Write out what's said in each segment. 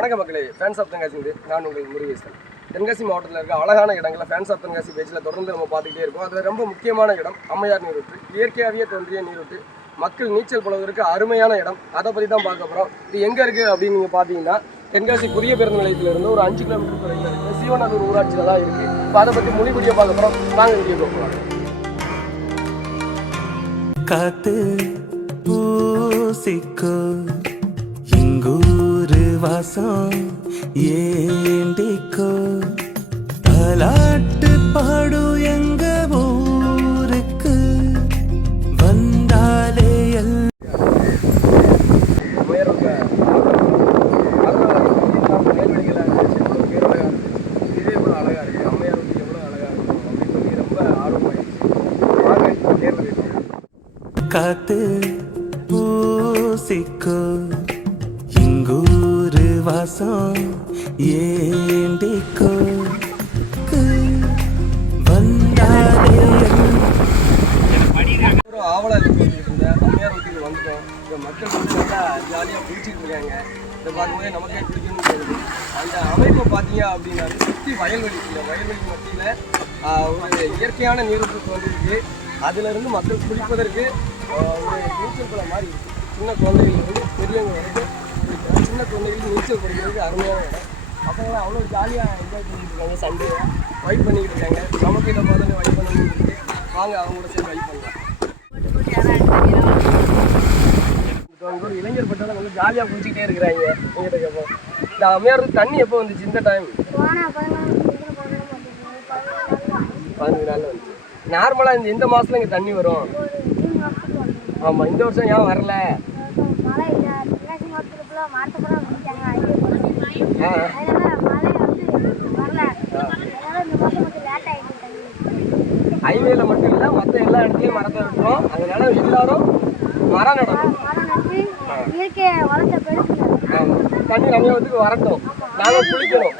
வணக்க மக்களே, fans of Tenkasi நான் உங்கள் முருகேசன். தென்காசி மாவட்டத்தில் இருக்க அழகான இடங்களை ஃபேன்ஸ் ஆஃப் தென்காசி பேஜில் தொடர்ந்து நம்ம பார்த்துக்கிட்டே இருக்கோம். அதில் ரொம்ப முக்கியமான இடம் அம்மையார் நீரூற்று. இயற்கையாகவே தோன்றிய நீரூற்று, மக்கள் நீச்சல் பழகுவதற்கு அருமையான இடம். அதை பற்றி தான் பார்க்க போகிறோம். இது எங்கே இருக்குது அப்படின்னு நீங்கள் பார்த்தீங்கன்னா, தென்காசி புதிய பேருந்து நிலையத்திலிருந்து ஒரு 5 கிலோமீட்டர் தொலைவில் இருக்குது. சீவனூர் ஊராட்சியில் தான் இருக்குது. இப்போ அதை பற்றி மொழிபடியாக பார்க்க போகிறோம். நாங்கள் வீடியோ போகலாம். காத்து பூசிக்கோ இங்கூரு வாசம் ஏண்டிக்கோ தாலாட்டு பாடு எங்க ஊருக்கு வந்தாலே காத்து பூசிக்கோ இங்கூரு வாசம் ஏண்டிக்கோ வந்தாலே ஆவலா இருந்த அம்மையார் வீட்டுக்கு வந்துட்டோம். இந்த மக்கள் வந்து நல்லா ஜாலியாக பிடிச்சிட்டு இருக்காங்க. இதை பார்க்கும்போது நமக்கே பிடிக்கணும்னு தோணுது. அந்த அமைப்பை பார்த்தீங்க அப்படின்னா சுற்றி வயல்வெளி, இந்த வயல்வெளி மத்தியில் ஒரு இயற்கையான நீரூற்று வந்துருக்கு. அதிலிருந்து மக்கள் குளிப்பதற்கு ஒரு நீச்சல் குளம் மாதிரி இருக்குது. சின்ன குழந்தைகள் பெரியவங்க வரைக்கும் குளிக்கலாம். சின்ன குழந்தைகளுக்கு நீச்சல் குளிக்கிறதுக்கு அருமையான இடம். அப்போலாம் அவ்வளோ ஜாலியாக என்ஜாய் பண்ணிட்டு இருக்காங்க. சண்டே வைப் பண்ணிக்கிட்டு இருக்காங்க. நமக்கு இதை பார்த்து வைப் பண்ணி வாங்க அவங்களோட சேர்ந்து வைப் பண்ணலாம். ஒரு இளைஞர் பட்டாலும் நல்லா ஜாலியாக குளிச்சுக்கிட்டே இருக்கிறாங்க. எங்கிட்ட கேட்போம், இந்த அம்மையார் தண்ணி எப்போ வந்துச்சு? இந்த டைம் 15 நாளில் வந்துச்சு. நார்மலாக இந்த மாதத்துல இங்கே தண்ணி வரும். ஆமாம், இந்த வருஷம் ஏன் வரல? ஹைவேல மட்டும் இல்லை, மற்ற எல்லா இடத்துலையும் மரத்தை இருக்கிறோம். அதனால எல்லாரும் மரம் நடக்கும். தண்ணி நம்ம வந்து வரட்டும், நாங்கள் குளிக்கணும்.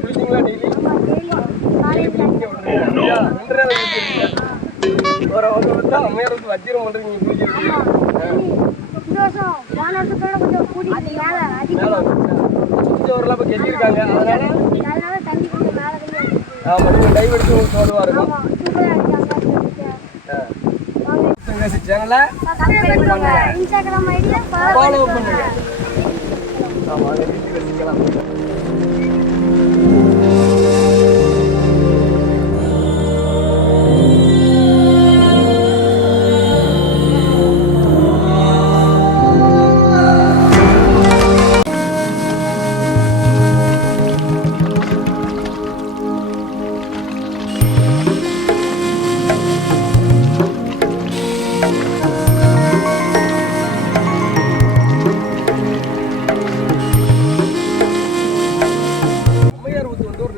குளிச்சிங்களா டெய்லி? அம்மையார் வந்து வச்சிரம் பண்றீங்க குளிக்கிறீங்க. சுத்தவரெல்லாம் இப்போ கெட்டிருக்காங்க. அதனால ஆமாம், நீங்கள் டைவ் எடுத்து உங்களுக்கு தோதுவாக இருக்கும். தென்காசி சேனலை ஃபாலோ பண்ணுங்க. ஆமாம், அதை வீட்டுக்கு வச்சுக்கலாம்.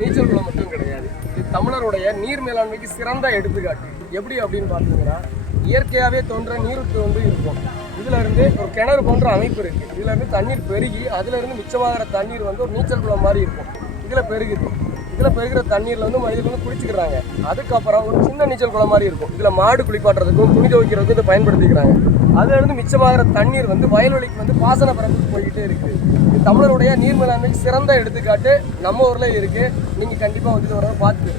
நீச்சல் குளம் மட்டும் கிடையாது, இது தமிழருடைய நீர் மேலாண்மைக்கு சிறந்த எடுத்துக்காட்டு. எப்படி அப்படின்னு பார்த்தீங்கன்னா, இயற்கையாகவே தோன்ற நீரூற்று வந்து இருக்கும். இதில் இருந்து ஒரு கிணறு போன்ற அமைப்பு இருக்குது. இதில் இருந்து தண்ணீர் பெருகி அதிலிருந்து மிச்சமாகிற தண்ணீர் வந்து ஒரு நீச்சல் குளம் மாதிரி இருக்கும். இதில் பெருகுது. இதில் பெருகிற தண்ணீரில் வந்து மனிதர்கள் வந்து குளிச்சுக்கிறாங்க. அதுக்கப்புறம் ஒரு சின்ன நீச்சல் குளம் மாதிரி இருக்கும். இதில் மாடு குளிப்பாட்டுறதுக்கும் துணி துவைக்கிறதுக்கும் இதை பயன்படுத்திக்கிறாங்க. அதிலிருந்து மிச்சமாகிற தண்ணீர் வந்து வயல்வெளிக்கு வந்து பாசன பரப்புக்கு போய்கிட்டே இருக்குது. இது தமிழருடைய நீர் மேலாண்மைக்கு சிறந்த எடுத்துக்காட்டு நம்ம ஊரில் இருக்குது. நீங்கள் கண்டிப்பாக வந்துட்டு வர பார்த்து.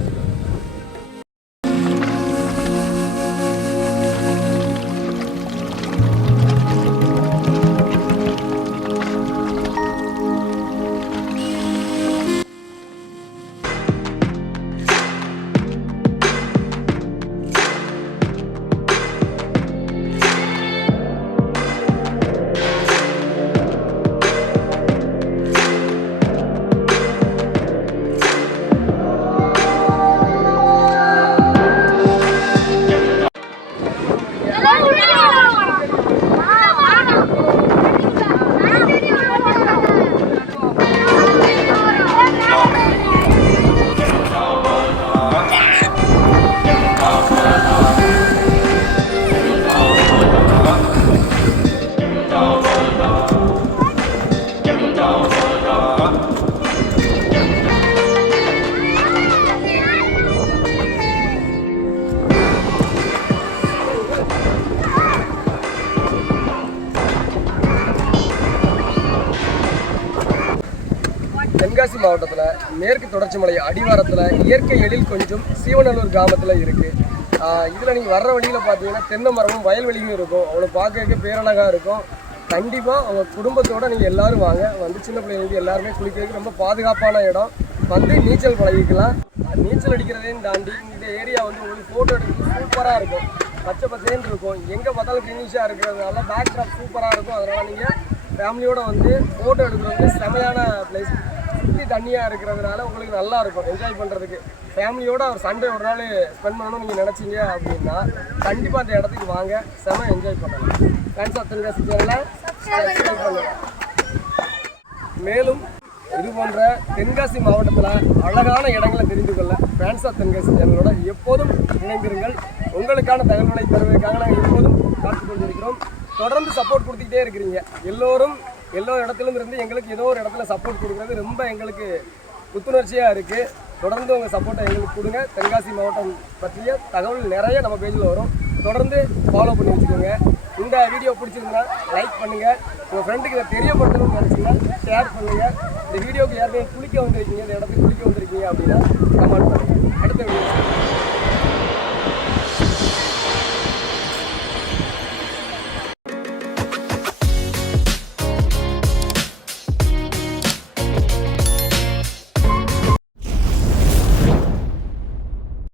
தென்காசி மாவட்டத்தில் மேற்கு தொடர்ச்சி மலை அடிவாரத்தில் இயற்கை எழில் கொஞ்சம் சீவநல்லூர் கிராமத்தில் இருக்குது. இதில் நீங்கள் வர்ற வழியில் பார்த்தீங்கன்னா தென்னை மரமும் வயல்வெளியும் இருக்கும். அவ்வளோ பார்க்க பேரழகாக இருக்கும். கண்டிப்பாக அவங்க குடும்பத்தோடு நீங்கள் எல்லோரும் வாங்க. வந்து சின்ன பிள்ளைங்களுக்கு எல்லாருமே குளிக்கிறதுக்கு ரொம்ப பாதுகாப்பான இடம். வந்து நீச்சல் பழகிக்கலாம். நீச்சல் அடிக்கிறதையும் தாண்டி இந்த ஏரியா வந்து உங்களுக்கு ஃபோட்டோ எடுக்கிறது சூப்பராக இருக்கும். பச்சை பச்சைன்னு இருக்கும். எங்கே பார்த்தாலும் க்ரீனிஷாக இருக்கிறதுனால பேக் ட்ராப் சூப்பராக இருக்கும். அதனால் நீங்கள் ஃபேமிலியோடு வந்து ஃபோட்டோ எடுக்கிறது செமையான பிளேஸ். சுற்றி தண்ணியாக இருக்கிறதுனால உங்களுக்கு நல்லா இருக்கும் என்ஜாய் பண்ணுறதுக்கு. ஃபேமிலியோடு ஒரு சண்டே ஒரு நாள் ஸ்பெண்ட் பண்ணணும்னு நீங்கள் நினச்சிங்க அப்படின்னா கண்டிப்பாக அந்த இடத்துக்கு வாங்க. செம என்ஜாய் பண்ணலாம். ஃப்ரெண்ட்ஸ் ஆஃப் தென்காசி சேனலை சப்ஸ்கிரைப் பண்ணுங்கள். மேலும் இது போன்ற தென்காசி மாவட்டத்தில் அழகான இடங்களை தெரிந்து கொள்ள ஃப்ரெண்ட்ஸ் ஆஃப் தென்காசி சேனலோட எப்போதும் இணைந்திருங்கள். உங்களுக்கான தகவல்களை தருவதற்காக நாங்கள் எப்போதும் காத்து கொண்டிருக்கிறோம். தொடர்ந்து சப்போர்ட் கொடுத்துக்கிட்டே இருக்கிறீங்க. எல்லா இடத்திலும் இருந்து எங்களுக்கு ஏதோ ஒரு இடத்துல சப்போர்ட் கொடுக்குறது ரொம்ப எங்களுக்கு புத்துணர்ச்சியாக இருக்குது. தொடர்ந்து உங்கள் சப்போர்ட்டை எங்களுக்கு கொடுங்க. தென்காசி மாவட்டம் பற்றிய தகவல் நிறைய நம்ம பேஜில் வரும். தொடர்ந்து ஃபாலோ பண்ணி வச்சுக்கோங்க. இந்த வீடியோ பிடிச்சிருந்தா லைக் பண்ணுங்கள். உங்கள் ஃப்ரெண்டுக்கு இதை தெரியப்படுத்தணும்னு நினச்சிங்கன்னா ஷேர் பண்ணுங்கள். இந்த வீடியோக்கு யாருமே குளிக்க வந்திருக்கீங்க, இந்த இடத்துக்கு குளிக்க வந்திருக்கீங்க அப்படின்னா கமெண்ட் பண்ணுங்கள். அடுத்த வீடியோ